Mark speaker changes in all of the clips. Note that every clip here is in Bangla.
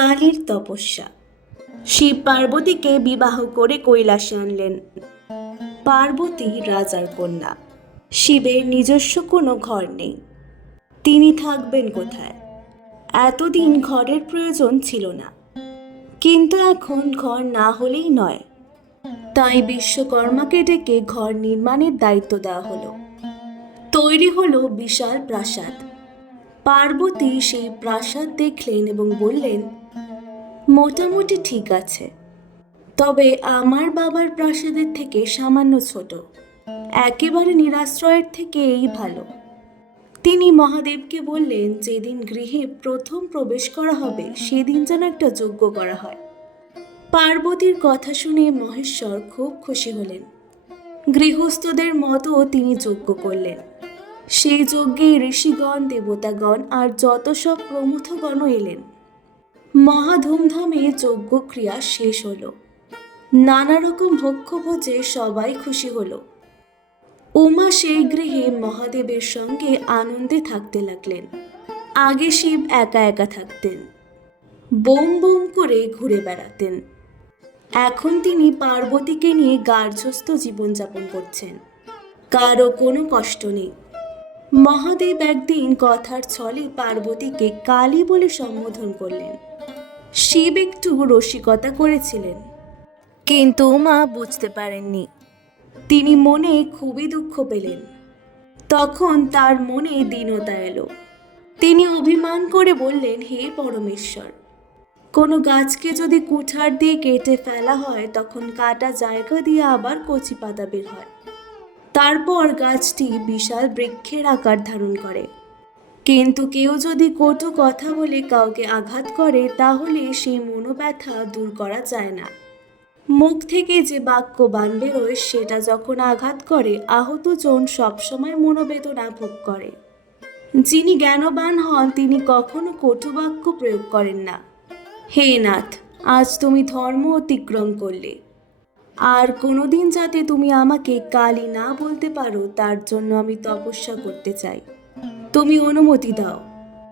Speaker 1: কালীর তপস্যা। শিব পার্বতীকে বিবাহ করে কৈলাসে আনলেন। পার্বতী রাজার কন্যা। শিবের নিজস্ব কোনো ঘর নেই। তিনি থাকবেন কোথায়? এতদিন ঘরের প্রয়োজন ছিল না। কিন্তু এখন ঘর না হলেই নয়। তাই বিশ্বকর্মাকে ডেকে ঘর নির্মাণের দায়িত্ব দেওয়া হলো। তৈরি হলো বিশাল প্রাসাদ। পার্বতী সেই প্রাসাদ দেখলেন এবং বললেন মোটামুটি ঠিক আছে। তবে আমার বাবার প্রাসাদের থেকে সামান্য ছোট। একেবারে নিরাশ্রয়ের থেকে এই ভালো। তিনি মহাদেবকে বললেন, যেদিন গৃহে প্রথম প্রবেশ করা হবে, সেদিন যেন একটা যজ্ঞ করা হয়। পার্বতীর কথা শুনে মহেশ্বর খুব খুশি হলেন। গৃহস্থদের মতো তিনি যজ্ঞ করলেন। সেই যজ্ঞে ঋষিগণ, দেবতাগণ আর যত সব প্রমথগণও এলেন। মহা ধুমধামে যজ্ঞ ক্রিয়া শেষ হলো। নানা রকম ভক্ষ্যভোজে সবাই খুশি হলো। উমা সেই গৃহে মহাদেবের সঙ্গে আনন্দে থাকতে লাগলেন। আগে শিব একা একা থাকতেন। বোম বোম করে ঘুরে বেড়াতেন। এখন তিনি পার্বতীকে নিয়ে গার্হস্থ জীবনযাপন করছেন। কারও কোনো কষ্ট নেই। মহাদেব একদিন কথার ছলে পার্বতীকে কালী বলে সম্বোধন করলেন। শিব একটু রসিকতা করেছিলেন। কিন্তু মা বুঝতে পারেননি। তিনি মনে খুবই দুঃখ পেলেন। তখন তার মনে দীনতা এলো। তিনি অভিমান করে বললেন, হে পরমেশ্বর, কোনো গাছকে যদি কুঠার দিয়ে কেটে ফেলা হয়, তখন কাটা জায়গা দিয়ে আবার কচি পাতা বের হয়। তারপর গাছটি বিশাল বৃক্ষের আকার ধারণ করে। কিন্তু কেউ যদি কটু কথা বলে কাউকে আঘাত করে, তাহলে সেই মনোব্যথা দূর করা যায় না। মুখ থেকে যে বাক্য বান বেরোয়, সেটা যখন আঘাত করে, আহত জন সবসময় মনোবেদনা ভোগ করে। যিনি জ্ঞানবান হন, তিনি কখনো কটু বাক্য প্রয়োগ করেন না। হে নাথ, আজ তুমি ধর্ম অতিক্রম করলে। আর কোনোদিন যাতে তুমি আমাকে কালী না বলতে পারো, তার জন্য আমি তপস্যা করতে চাই। তুমি অনুমতি দাও।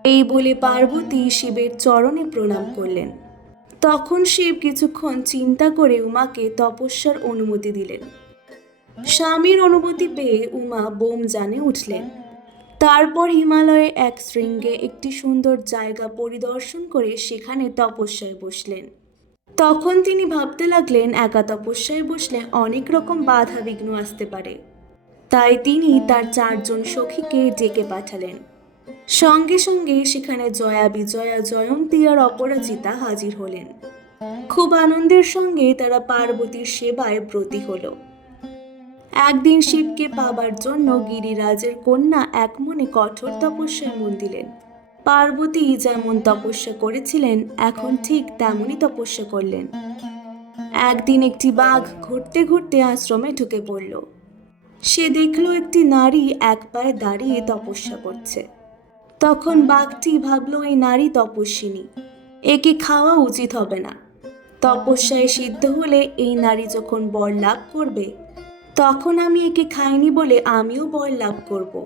Speaker 1: এই বলে পার্বতী শিবের চরণে প্রণাম করলেন। তখন শিব কিছুক্ষণ চিন্তা করে উমাকে তপস্যার অনুমতি দিলেন। স্বামীর অনুমতি পেয়ে উমা বোম জানে উঠলেন। তারপর হিমালয়ে এক শৃঙ্গে একটি সুন্দর জায়গা পরিদর্শন করে সেখানে তপস্যায় বসলেন। তখন তিনি ভাবতে লাগলেন, একা তপস্যায় বসলে অনেক রকম বাধা বিঘ্ন আসতে পারে। তাই তিনি তার চারজন সখীকে ডেকে পাঠালেন। সঙ্গে সঙ্গে সেখানে জয়া বিজয়া জয়ন্তী আর অপরাজিতা হাজির হলেন। খুব আনন্দের সঙ্গে তারা পার্বতীর সেবায় ব্রতী হল। একদিন শিবকে পাবার জন্য গিরিরাজের কন্যা এক মনে কঠোর তপস্যায় মন দিলেন। পার্বতী যেমন তপস্যা করেছিলেন, এখন ঠিক তেমনই তপস্যা করলেন। একদিন একটি বাঘ ঘুরতে ঘুরতে আশ্রমে ঢুকে পড়ল। সে দেখল একটি নারী এক পায়ে দাঁড়িয়ে তপস্যা করছে। তখন বাঘটি ভাবল, এই নারী তপস্বিনী, একে খাওয়া উচিত হবে না। তপস্যায় সিদ্ধ হলে এই নারী যখন বর লাভ করবে, তখন আমি একে খাইনি বলে আমিও বর লাভ করব।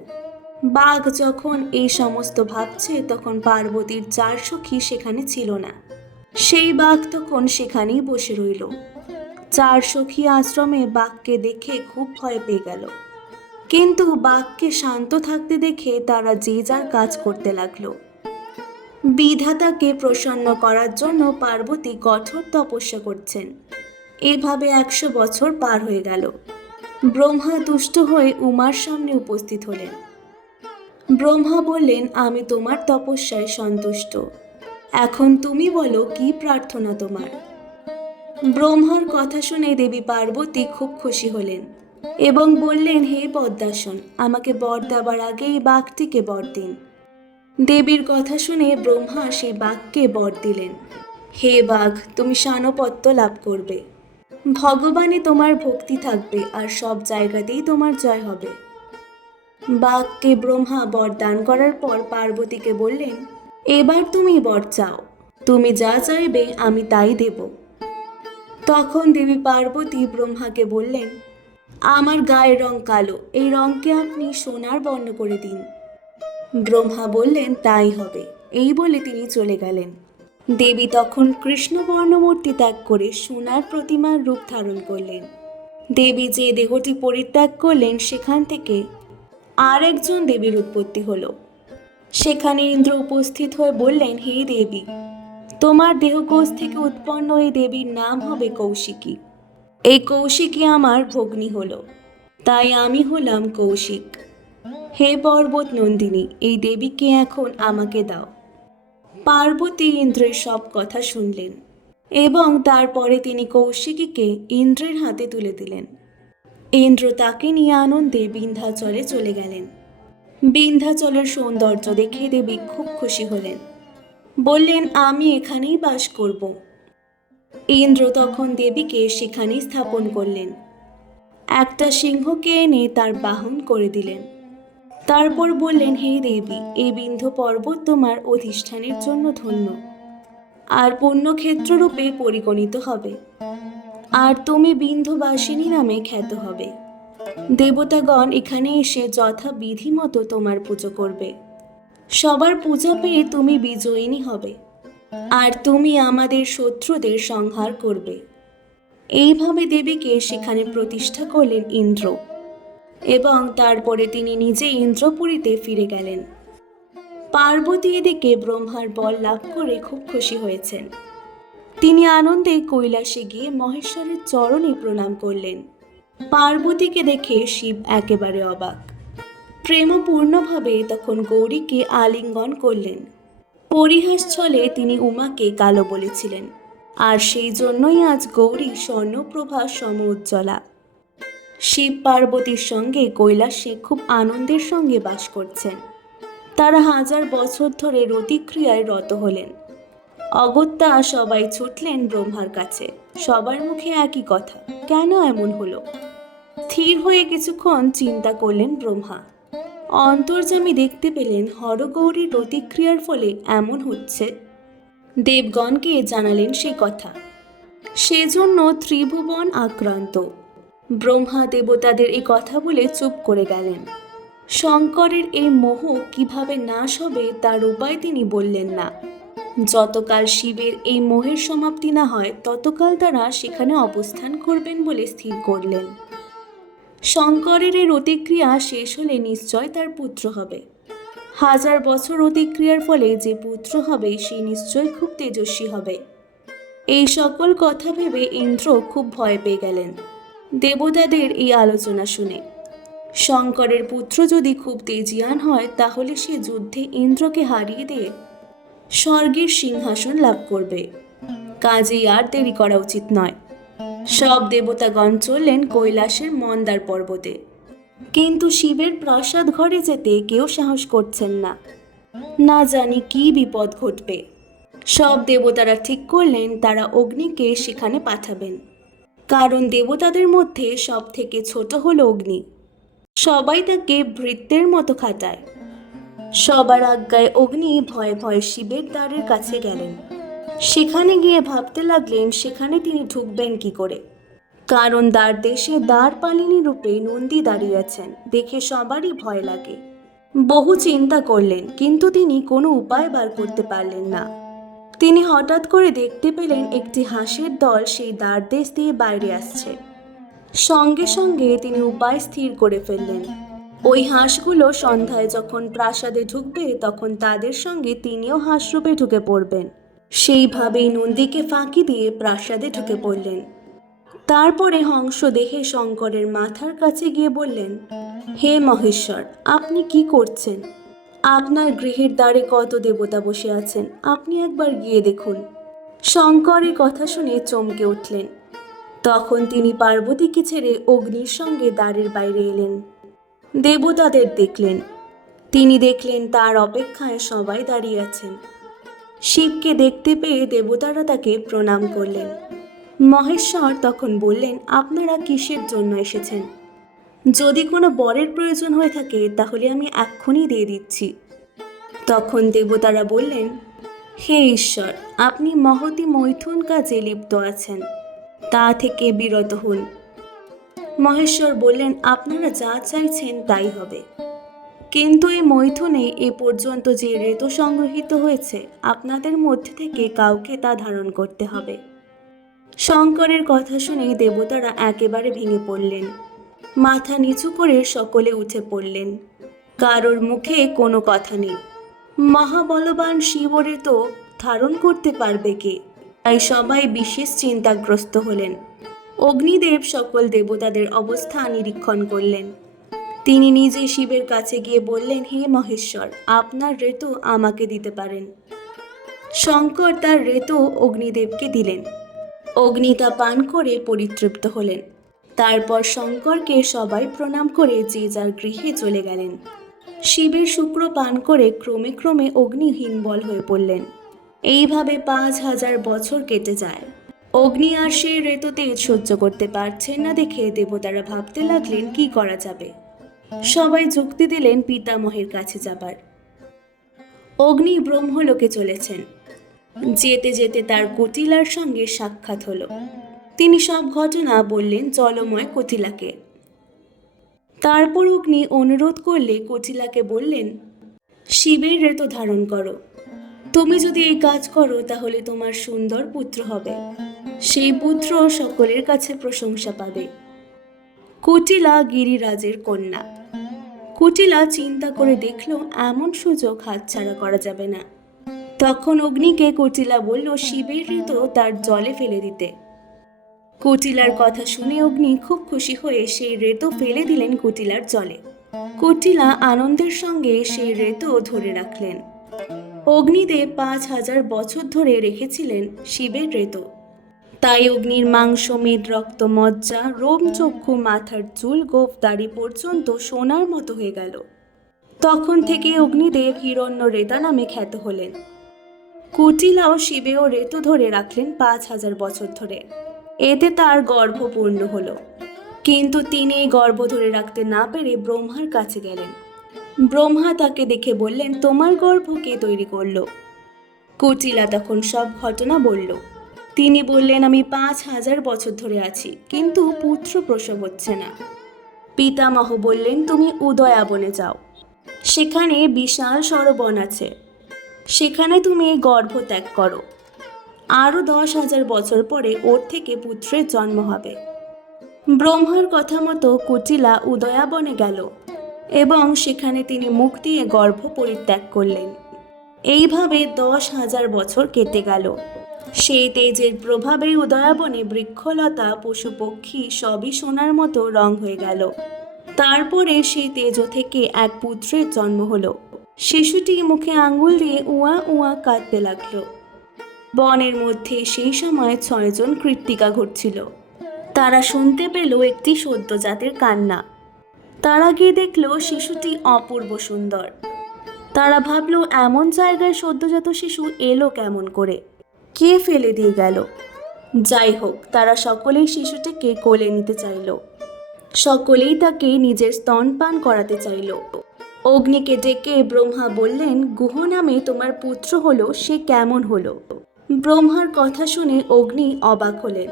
Speaker 1: বাঘ যখন এই সমস্ত ভাবছে, তখন পার্বতীর চার সখী সেখানে ছিল না। সেই বাঘ তখন সেখানেই বসে রইল। চার সখী আশ্রমে বাঘকে দেখে খুব ভয় পেয়ে গেল। কিন্তু বাঘকে শান্ত থাকতে দেখে তারা যে যার কাজ করতে লাগল। বিধাতাকে প্রসন্ন করার জন্য পার্বতী কঠোর তপস্যা করছেন। এভাবে একশো বছর পার হয়ে গেল। ব্রহ্মা তুষ্ট হয়ে উমার সামনে উপস্থিত হলেন। ব্রহ্মা বললেন, আমি তোমার তপস্যায় সন্তুষ্ট। এখন তুমি বলো, কি প্রার্থনা তোমার? ব্রহ্মার কথা শুনে দেবী পার্বতী খুব খুশি হলেন এবং বললেন, হে পদ্মাসন, আমাকে বর দেবার আগেই বাঘটিকে বর দিন। দেবীর কথা শুনে ব্রহ্মা সেই বাঘকে বর দিলেন। হে বাঘ, তুমি সানপত্য লাভ করবে। ভগবানে তোমার ভক্তি থাকবে আর সব জায়গাতেই তোমার জয় হবে। বাঘকে ব্রহ্মা বর দান করার পর পার্বতীকে বললেন, এবার তুমি বর চাও। তুমি যা চাইবে আমি তাই দেব। তখন দেবী পার্বতী ব্রহ্মাকে বললেন, আমার গায়ের রং কালো, এই রংকে আপনি সোনার বর্ণ করে দিন। ব্রহ্মা বললেন, তাই হবে। এই বলে তিনি চলে গেলেন। দেবী তখন কৃষ্ণবর্ণ মূর্তি ত্যাগ করে সোনার প্রতিমার রূপ ধারণ করলেন। দেবী যে দেহটি পরিত্যাগ করলেন, সেখান থেকে আর একজন দেবীর উৎপত্তি হলো। সেখানে ইন্দ্র উপস্থিত হয়ে বললেন, হে দেবী তোমার দেহকোষ থেকে উৎপন্ন এই দেবীর নাম হবে কৌশিকী। এই কৌশিকী আমার ভগ্নী হলো। তাই আমি হলাম কৌশিক। হে পর্বত নন্দিনী, এই দেবীকে এখন আমাকে দাও। পার্বতী ইন্দ্রের সব কথা শুনলেন এবং তারপরে তিনি কৌশিকীকে ইন্দ্রের হাতে তুলে দিলেন। ইন্দ্র তাকে নিয়ে আনন্দে বিন্ধ্যাচলে চলে গেলেন। বিন্ধ্যাচলের সৌন্দর্য দেখে দেবী খুব খুশি হলেন। বললেন, আমি এখানেই বাস করব। ইন্দ্র তখন দেবীকে সেখানেই স্থাপন করলেন। একটা সিংহকে এনে তার বাহন করে দিলেন। তারপর বললেন, হে দেবী, এই বিন্ধ্য পর্বত তোমার অধিষ্ঠানের জন্য ধন্য। আর পুণ্যক্ষেত্ররূপে পরিগণিত হবে। আর তুমি বিন্ধবাসিনী নামে খ্যাত হবে। দেবতাগণ এখানে এসে যথা বিধি মতো তোমার পুজো করবে। সবার পূজা পেয়ে তুমি বিজয়িনী হবে। আর তুমি আমাদের শত্রুদের সংহার করবে। এইভাবে দেবীকে সেখানে প্রতিষ্ঠা করলেন ইন্দ্র। এবং তারপরে তিনি নিজে ইন্দ্রপুরীতে ফিরে গেলেন। পার্বতী এদিকে ব্রহ্মার বল লাভ করে খুব খুশি হয়েছেন। তিনি আনন্দে কৈলাসে গিয়ে মহেশ্বরের চরণে প্রণাম করলেন। পার্বতীকে দেখে শিব একেবারে অবাক। প্রেমপূর্ণভাবে তখন গৌরীকে আলিঙ্গন করলেন। পরিহাস ছলে তিনি উমাকে কালো বলেছিলেন। আর সেই জন্যই আজ গৌরী স্বর্ণপ্রভা সম উজ্জ্বলা। শিব পার্বতীর সঙ্গে কৈলাসে খুব আনন্দের সঙ্গে বাস করছেন। তারা হাজার বছর ধরে রতিক্রিয়ায় রত হলেন। অগত্যা সবাই ছুটলেন ব্রহ্মার কাছে। সবার মুখে একই কথা, কেন এমন হলো? স্থির হয়ে কিছুক্ষণ চিন্তা করলেন ব্রহ্মা। অন্তর্যামী দেখতে পেলেন হরগৌরীর প্রতিক্রিয়ার ফলে এমন হচ্ছে। দেবগণকে জানালেন সে কথা। সেজন্য ত্রিভুবন আক্রান্ত। ব্রহ্মা দেবতাদের এই কথা বলে চুপ করে গেলেন। শঙ্করের এই মোহ কীভাবে নাশ হবে তার উপায় তিনি বললেন না। যতকাল শিবের এই মোহের সমাপ্তি না হয়, ততকাল তারা সেখানে অবস্থান করবেন বলে স্থির করলেন। শঙ্করের এর অতিক্রিয়া শেষ হলে নিশ্চয় তার পুত্র হবে। হাজার বছর অতিক্রিয়ার ফলে যে পুত্র হবে, সে নিশ্চয় খুব তেজস্বী হবে। এই সকল কথা ভেবে ইন্দ্র খুব ভয় পেয়ে গেলেন। দেবতাদের এই আলোচনা শুনে। শঙ্করের পুত্র যদি খুব তেজিয়ান হয়, তাহলে সে যুদ্ধে ইন্দ্রকে হারিয়ে দিয়ে স্বর্গের সিংহাসন লাভ করবে। কাজেই আর দেরি করা উচিত নয়। সব দেবতাগণ চললেন কৈলাসের মন্দার পর্বতে। কিন্তু শিবের প্রাসাদ ঘরে যেতে কেউ সাহস করছেন না। না জানি কি বিপদ ঘটবে। সব দেবতারা ঠিক করলেন তারা অগ্নিকে সেখানে পাঠাবেন। কারণ দেবতাদের মধ্যে সব থেকে ছোট হল অগ্নি। সবাই তাকে ভৃত্যের মতো খাটায়। সবার আজ্ঞায় অগ্নি ভয়ে ভয়ে শিবের দ্বারের কাছে গেলেন। সেখানে গিয়ে ভাবতে লাগলেন, সেখানে তিনি ঢুকবেন কি করে? কারণ দ্বার দেশে দ্বার পালিনী রূপে নন্দী দাঁড়িয়ে আছেন, দেখে সবারই ভয় লাগে। বহু চিন্তা করলেন, কিন্তু তিনি কোনো উপায় বার করতে পারলেন না। তিনি হঠাৎ করে দেখতে পেলেন একটি হাঁসের দল সেই দ্বার দেশ দিয়ে বাইরে আসছে। সঙ্গে সঙ্গে তিনি উপায় স্থির করে ফেললেন। ওই হাঁসগুলো সন্ধ্যায় যখন প্রাসাদে ঢুকবে, তখন তাদের সঙ্গে তিনিও হাঁসরূপে ঢুকে পড়বেন। সেইভাবেই নন্দীকে ফাঁকি দিয়ে প্রাসাদে ঢুকে পড়লেন। তারপরে হংস দেখে শঙ্করের মাথার কাছে গিয়ে বললেন, হে মহেশ্বর, আপনি কি করছেন? আপনার গৃহের দ্বারে কত দেবতা বসে আছেন? আপনি একবার গিয়ে দেখুন। শঙ্করের কথা শুনে চমকে উঠলেন। তখন তিনি পার্বতীকে ছেড়ে অগ্নির সঙ্গে দ্বারের বাইরে এলেন। দেবতাদের দেখলেন। তিনি দেখলেন তার অপেক্ষায় সবাই দাঁড়িয়ে আছেন। শিবকে দেখতে পেয়ে দেবতারা তাকে প্রণাম করলেন। মহেশ্বর তখন বললেন, আপনারা কিসের জন্য এসেছেন? যদি কোনো বরের প্রয়োজন হয়ে থাকে, তাহলে আমি এক্ষুনি দিয়ে দিচ্ছি। তখন দেবতারা বললেন, হে ঈশ্বর, আপনি মহতি মৈথুন কাজে লিপ্ত আছেন। তা থেকে বিরত হন। মহেশ্বর বললেন, আপনারা যা চাইছেন তাই হবে। কিন্তু এই মৈথুনে এ পর্যন্ত যে রেতো সংগ্রহীত হয়েছে, আপনাদের মধ্যে থেকে কাউকে তা ধারণ করতে হবে। শঙ্করের কথা শুনে দেবতারা একেবারে ভেঙে পড়লেন। মাথা নিচু করে সকলে উঠে পড়লেন। কারোর মুখে কোনো কথা নেই। মহাবলবান শিবরে তো ধারণ করতে পারবে কে? তাই সবাই বিশেষ চিন্তাগ্রস্ত হলেন। অগ্নিদেব সকল দেবতাদের অবস্থা নিরীক্ষণ করলেন। তিনি নিজে শিবের কাছে গিয়ে বললেন, হে মহেশ্বর, আপনার রেতু আমাকে দিতে পারেন। শঙ্কর তার রেতু অগ্নিদেবকে দিলেন। অগ্নি তা পান করে পরিতৃপ্ত হলেন। তারপর শঙ্করকে সবাই প্রণাম করে যে যার গৃহে চলে গেলেন। শিবের শুক্র পান করে ক্রমে ক্রমে অগ্নিহীন বল হয়ে পড়লেন। এইভাবে পাঁচ হাজার বছর কেটে যায়। অগ্নি আর সেই রেততে সহ্য করতে পারছেন না দেখে দেবতারা ভাবতে লাগলেন, কি করা যাবে? সবাই যুক্তি দিলেন পিতামহের কাছে যাবার। অগ্নি ব্রহ্মলোকে চলেছেন। যেতে যেতে তার কটিলার সঙ্গে সাক্ষাৎ হলো। তিনি সব ঘটনা বললেন জলময় কটিলাকে। তারপর অগ্নি অনুরোধ করলে কটিলাকে বললেন, শিবের রেত ধারণ করো। তুমি যদি এই কাজ করো তাহলে তোমার সুন্দর পুত্র হবে। সেই পুত্র সকলের কাছে প্রশংসা পাবে। কুটিলা গিরিরাজের কন্যা। কুটিলা চিন্তা করে দেখল, এমন সুযোগ হাতছাড়া করা যাবে না। তখন অগ্নিকে কুটিলা বলল, শিবের ঋত তার জলে ফেলে দিতে। কুটিলার কথা শুনে অগ্নি খুব খুশি হয়ে সেই রেতো ফেলে দিলেন কুটিলার জলে। কুটিলা আনন্দের সঙ্গে সেই রেতো ধরে রাখলেন। অগ্নিদেব পাঁচ হাজার বছর ধরে রেখেছিলেন শিবের রেতো তাই অগ্নির মাংস, মেদ, রক্ত, মজ্জা, রোম, চক্ষু, মাথার চুল, গোফ, দাড়ি পর্যন্ত সোনার মতো হয়ে গেল। তখন থেকে অগ্নিদেব হিরণ্য রেতা নামে খ্যাত হলেন। কুটিলা কুটিলাও শিবেও রেতু ধরে রাখলেন পাঁচ হাজার বছর ধরে। এতে তার গর্ভ পূর্ণ হলো। কিন্তু তিনি গর্ভ ধরে রাখতে না পেরে ব্রহ্মার কাছে গেলেন। ব্রহ্মা তাকে দেখে বললেন, তোমার গর্ভ কে তৈরি করল? কুটিলা তখন সব ঘটনা বলল। তিনি বললেন, আমি পাঁচ হাজার বছর ধরে আছি, কিন্তু পুত্র প্রসব হচ্ছে না। পিতামহ বললেন, তুমি উদয়া বনে যাও। সেখানে বিশাল সরবন আছে। সেখানে তুমি গর্ভ ত্যাগ করো। আরও দশ হাজার বছর পরে ওর থেকে পুত্রের জন্ম হবে। ব্রহ্মার কথা মতো কুটিলা উদয়াবনে গেল এবং সেখানে তিনি মুখ দিয়ে গর্ভ পরিত্যাগ করলেন। এইভাবে দশ হাজার বছর কেটে গেল। সেই তেজের প্রভাবে উদয়াবনে বৃক্ষলতা পশু পক্ষী সবই সোনার মতো রং হয়ে গেল। তারপরে সেই তেজ থেকে এক পুত্রের জন্ম হলো। শিশুটি মুখে আঙ্গুল দিয়ে উয়া উয়া কাঁদতে লাগল। বনের মধ্যে সেই সময় ছয়জন কৃত্তিকা ঘটছিল তারা শুনতে পেল একটি সদ্যজাতের কান্না। তারা গিয়ে দেখল শিশুটি অপূর্ব সুন্দর। তারা ভাবলো, এমন জায়গায় সদ্যজাত শিশু এলো কেমন করে? কে ফেলে দিয়ে গেল? যাই হোক, তারা সকলেই শিশুটিকে কোলে নিতে চাইল। সকলেই তাকে নিজের স্তনপান করাতে চাইল। অগ্নিকে ডেকে ব্রহ্মা বললেন, গুহ নামে তোমার পুত্র হলো, সে কেমন হলো? ব্রহ্মার কথা শুনে অগ্নি অবাক হলেন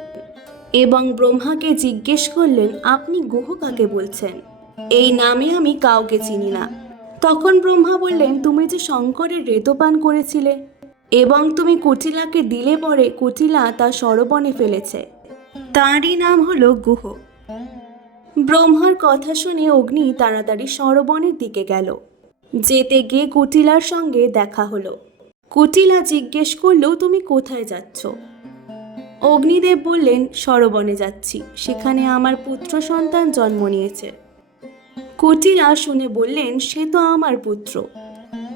Speaker 1: এবং ব্রহ্মাকে জিজ্ঞেস করলেন, আপনি গুহ কাকে বলছেন? এই নামে আমি কাউকে চিনি না। তখন ব্রহ্মা বললেন, তুমি যে শঙ্করের রেতপান করেছিলে এবং তুমি কুটিলাকে দিলে পরে কুটিলা তা সরবনে ফেলেছে। তাঁরই নাম হলো গুহ। ব্রহ্মার কথা শুনে অগ্নি তাড়াতাড়ি সরবনের দিকে গেল। যেতে গিয়ে কুটিলার সঙ্গে দেখা হলো। কুটিলা জিজ্ঞেস করল, তুমি কোথায় যাচ্ছ? অগ্নিদেব বললেন সরবনে যাচ্ছি। সেখানে আমার পুত্র সন্তান জন্ম নিয়েছে। কুটিলা শুনে বললেন, সে তো আমার পুত্র।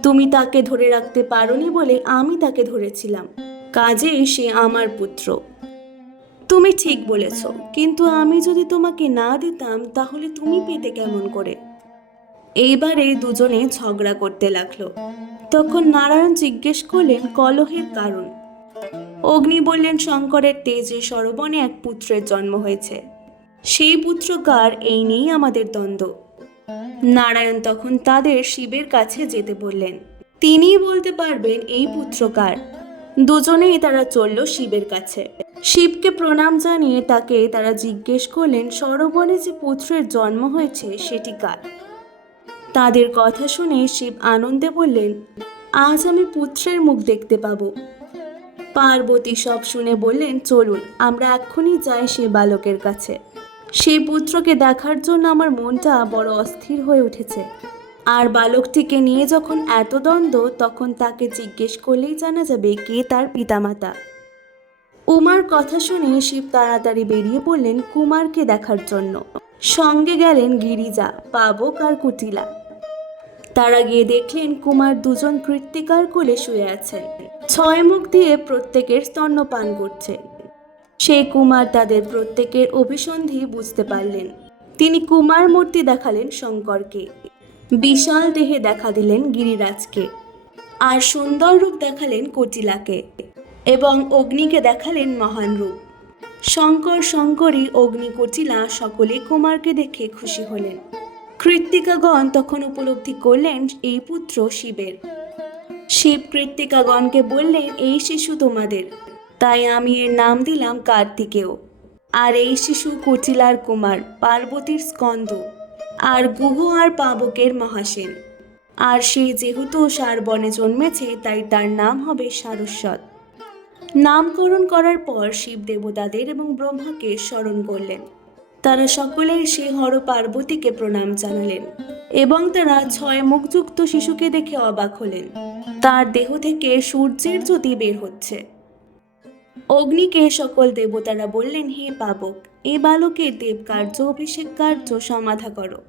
Speaker 1: তুমি তাকে ধরে রাখতে পারোনি বলে আমি তাকে ধরেছিলাম। কাজেই সে আমার পুত্র। তুমি ঠিক বলেছ, কিন্তু আমি যদি তোমাকে না দিতাম, তাহলে তুমি পেতে কেমন করে? এইবারে দুজনে ঝগড়া করতে লাগল। তখন নারায়ণ জিজ্ঞেস করলেন, কলহের কারণ? অগ্নি বললেন, শঙ্করের তেজে সরবনে এক পুত্রের জন্ম হয়েছে। সেই পুত্র কার এই নিয়েই আমাদের দ্বন্দ্ব। নারায়ণ তখন তাদের শিবের কাছে যেতে বললেন, তিনিই বলতে পারবেন এই পুত্রকার। দুজনেই তারা চলল শিবের কাছে। শিবকে প্রণাম জানিয়ে তাকে তারা জিজ্ঞেস করলেন সরবনে যে পুত্রের জন্ম হয়েছে, সেটি কার? তাদের কথা শুনে শিব আনন্দে বললেন, আজ আমি পুত্রের মুখ দেখতে পাবো। পার্বতী সব শুনে বললেন, চলুন, আমরা এক্ষুনি যাই সে বালকের কাছে। সেই পুত্রকে দেখার জন্য আমার মনটা বড় অস্থির হয়ে উঠেছে। আর বালকটিকে নিয়ে যখন এত দ্বন্দ্ব, তখন তাকে জিজ্ঞেস করলেই জানা যাবে কে তার পিতামাতা। উমার কথা শুনে শিব তাড়াতাড়ি বেরিয়ে পড়লেন কুমারকে দেখার জন্য। সঙ্গে গেলেন গিরিজা, পাবক আর কুটিলা। তারা গিয়ে দেখলেন কুমার দুজন কৃত্তিকার কোলে শুয়ে আছেন। ছয় মুখ দিয়ে প্রত্যেকের স্তন্যপান করছে। সেই কুমার তাদের প্রত্যেকের অভিসন্ধি বুঝতে পারলেন। তিনি কুমার মূর্তি দেখালেন শঙ্করকে। বিশাল দেহে দেখা দিলেন গিরিরাজকে। আর সুন্দর রূপ দেখালেন কটিলাকে এবং অগ্নিকে দেখালেন মহান রূপ। শঙ্কর শঙ্করী অগ্নি কটিলা সকলে কুমারকে দেখে খুশি হলেন। কৃত্তিকাগণ তখন উপলব্ধি করলেন এই পুত্র শিবের। শিব কৃত্তিকাগণকে বললেন, এই শিশু তোমাদের। তাই আমি এর নাম দিলাম কার্তিকেয়। আর এই শিশু কুটিলার কুমার, পার্বতীর স্কন্দ আর গুহ আর পাবকের মহাসেন। আর সে যেহেতু সারবনে জন্মেছে, তাই তার নাম হবে সারস্বত। নামকরণ করার পর শিব দেবতাদের এবং ব্রহ্মাকে স্মরণ করলেন। তারা সকলেই সে হর পার্বতীকে প্রণাম জানালেন এবং তারা ছয় মুখযুক্ত শিশুকে দেখে অবাক হলেন। তার দেহ থেকে সূর্যের জ্যোতি বের হচ্ছে। অগ্নিকে সকল দেবতারা বললেন, হে পাবক, এ বালকের দেব কার্য অভিষেক কার্য সমাধা করো।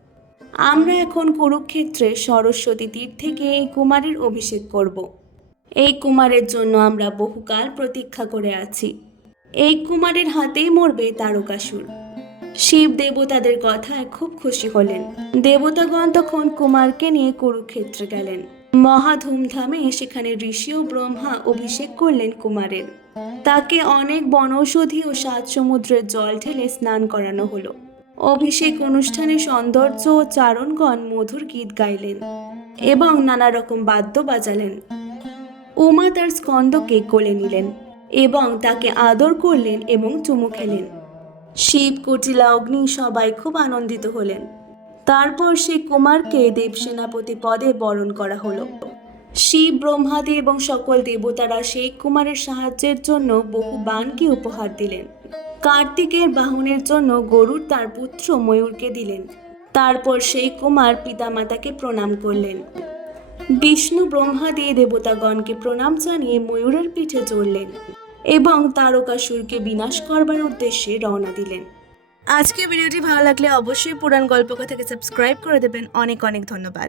Speaker 1: আমরা এখন কুরুক্ষেত্রে সরস্বতী তীর থেকে এই কুমারের অভিষেক করব। এই কুমারের জন্য আমরা বহুকাল প্রতীক্ষা করে আছি। এই কুমারের হাতেই মরবে তারকাসুর। শিব দেবতাদের কথায় খুব খুশি হলেন। দেবতাগণ তখন কুমারকে নিয়ে কুরুক্ষেত্রে গেলেন। মহা ধুমধামে সেখানে ঋষি ও ব্রহ্মা অভিষেক করলেন কুমারের। তাকে অনেক বনৌষধি ও সাত সমুদ্রের জল ঢেলে স্নান করানো হলো। অভিষেক অনুষ্ঠানে সৌন্দর্য ও চারণগণ মধুর গীত গাইলেন এবং নানা রকম বাদ্য বাজালেন। উমা তার স্কন্দকে কোলে নিলেন এবং তাকে আদর করলেন এবং চুমু খেলেন। শিব, কুটিলা, অগ্নি সবাই খুব আনন্দিত হলেন। তারপর সেই কুমারকে দেবসেনাপতি পদে বরণ করা হলো। শিব, ব্রহ্মাদি এবং সকল দেবতারা সেই কুমারের সাহায্যের জন্য বহু বানকে উপহার দিলেন। কার্তিকের বাহনের জন্য গরুর তার পুত্র ময়ূরকে দিলেন। তারপর সেই কুমার পিতামাতাকে প্রণাম করলেন। বিষ্ণু ব্রহ্মা দিয়ে দেবতাগণকে প্রণাম জানিয়ে ময়ূরের পিঠে চড়লেন এবং তারকাসুরকে বিনাশ করবার উদ্দেশ্যে রওনা দিলেন। আজকে ভিডিওটি ভালো লাগলে অবশ্যই পুরাণ গল্পকথাকে সাবস্ক্রাইব করে দেবেন। অনেক অনেক ধন্যবাদ।